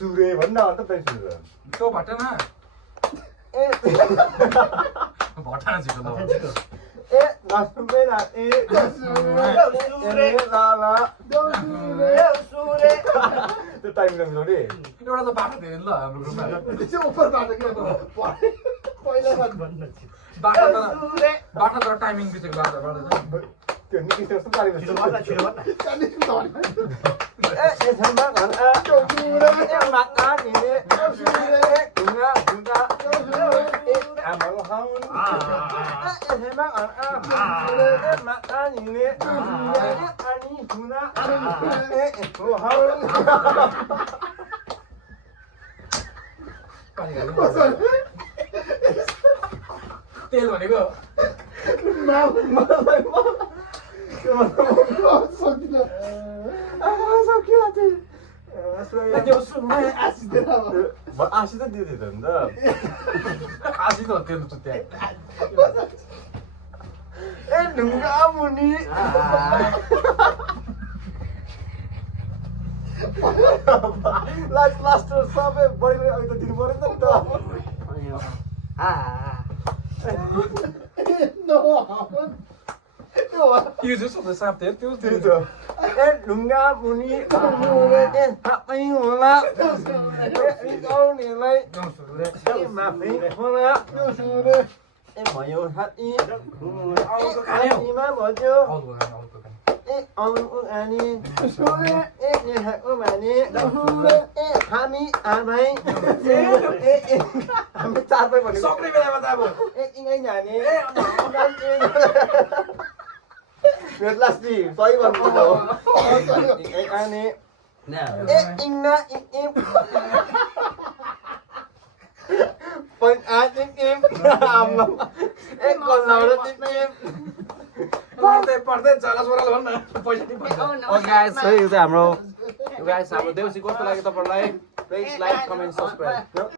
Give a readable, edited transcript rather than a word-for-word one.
सुरे भन्दा अन्त तै सुरे त्यो भट्टाना भट्टाना छिटो ए नसुरे ना ए सुरे लाला सुरे त्यो टाइमले मिलाउने एउटा त बाटो थियो नि ल हाम्रो ग्रुपमा त्यो उपर बाटो के पहिला बात भन्न बाटो तर टाइमिङ बिचको बाटो त्यो निकै जस्तो पारेको छिटो भन्न तेल भनेको आशी त दिँदै त नि त आशी त तेल चुत्या ए ढुङ्गा मुनि लास्ट सबै बढी अहिले त दिनु पर्यो नि त यो चाहिँ साप थियो त्यो ए ढुङ्गा मुनि ए थापै होला रिसाउनेलाई माफी होला ए भयो साथी भन्यो ए आउनु आनी ए नेहाको माने ए हामी आमै ए हामी चार भाइ भनेको सक्ने बेलामा त अब ए यिङै जाने लास्टी सही भन्नु यिङै आने ए इङना इङ पढ्दै चला छोराले भन्न पैसा नि हाम्रो देउसी कस्तो लाग्यो तपाईँहरूलाई प्लिज लाइक कमेन्ट सब्सक्राइब